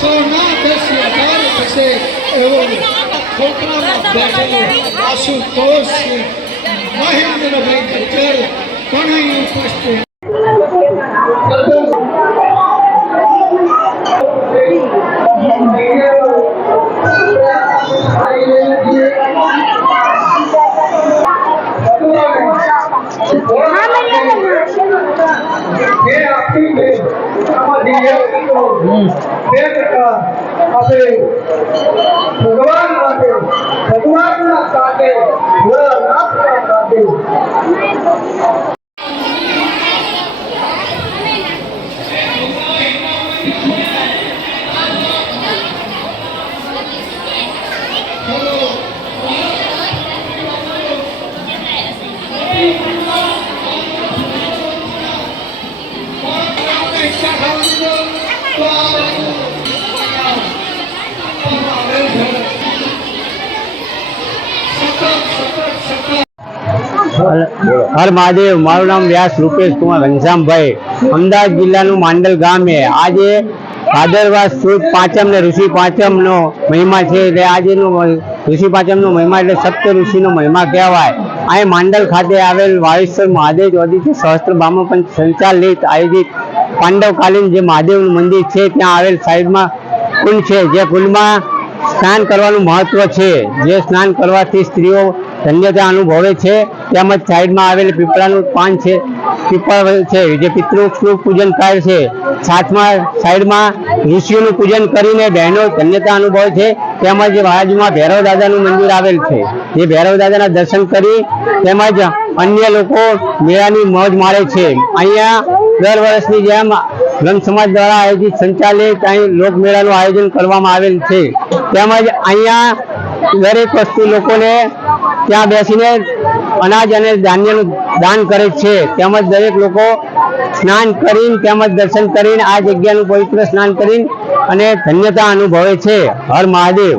સોના 10,000 થશે એવો ખોખરામાં બેઠેલો આશુતોષ મહેન્દ્રભાઈ ગજ્જર પણ અહીં ઉપસ્થિત. ભગવાનના સાથે હર મહાદેવ. મારું નામ વ્યાસ રૂપેશ કુમાર ઘનશ્યામભાઈ. અમદાવાદ જિલ્લાનું માંડલ ગામે આજે ભાદરવા સુદ પાંચમ ને ઋષિ પાંચમ નો મહિમા છે. એટલે આજે ઋષિ પાંચમ નો મહિમા એટલે સપ્ત ઋષિ નો મહિમા કહેવાય. અહીં માંડલ ખાતે આવેલ વાળેશ્વર મહાદેવ જ્યોતિષ સહસ્ત્ર બ્રાહ્મણ પંચ સંચાલિત આયોજિત પાંડવકાલીન જે મહાદેવનું મંદિર છે ત્યાં આવેલ સાઈડમાં કુંડ છે. જે કુંડમાં સ્નાન કરવાનું મહત્વ છે. જે સ્નાન કરવાથી સ્ત્રીઓ ધન્યતા અનુભવે છે. તેમજ સાઈડમાં આવેલ પીપળાનું પાન છે, પીપળ છે જે પિતૃનું પૂજન થાય છે. સાથમાં સાઈડમાં ઋષિઓનું પૂજન કરીને બહેનો ધન્યતા અનુભવે છે. તેમજ બાજુમાં ભૈરવ દાદાનું મંદિર આવેલ છે. જે ભૈરવ દાદાના દર્શન કરી તેમજ અન્ય લોકો મેળાની મોજ માણે છે. અહીંયા દર વર્ષની જેમ બ્રહ્મ સમાજ દ્વારા આયોજિત સંચાલિત અહીં લોકમેળાનું આયોજન કરવામાં આવેલ છે. તેમજ અહીંયા દરેક વસ્તુ લોકોને ત્યાં બેસીને અનાજ અને ધાન્યનું દાન કરે છે. તેમજ દરેક લોકો સ્નાન કરીને તેમજ દર્શન કરીને આ જગ્યાનું પવિત્ર સ્નાન કરીને અને ધન્યતા અનુભવે છે. હર મહાદેવ.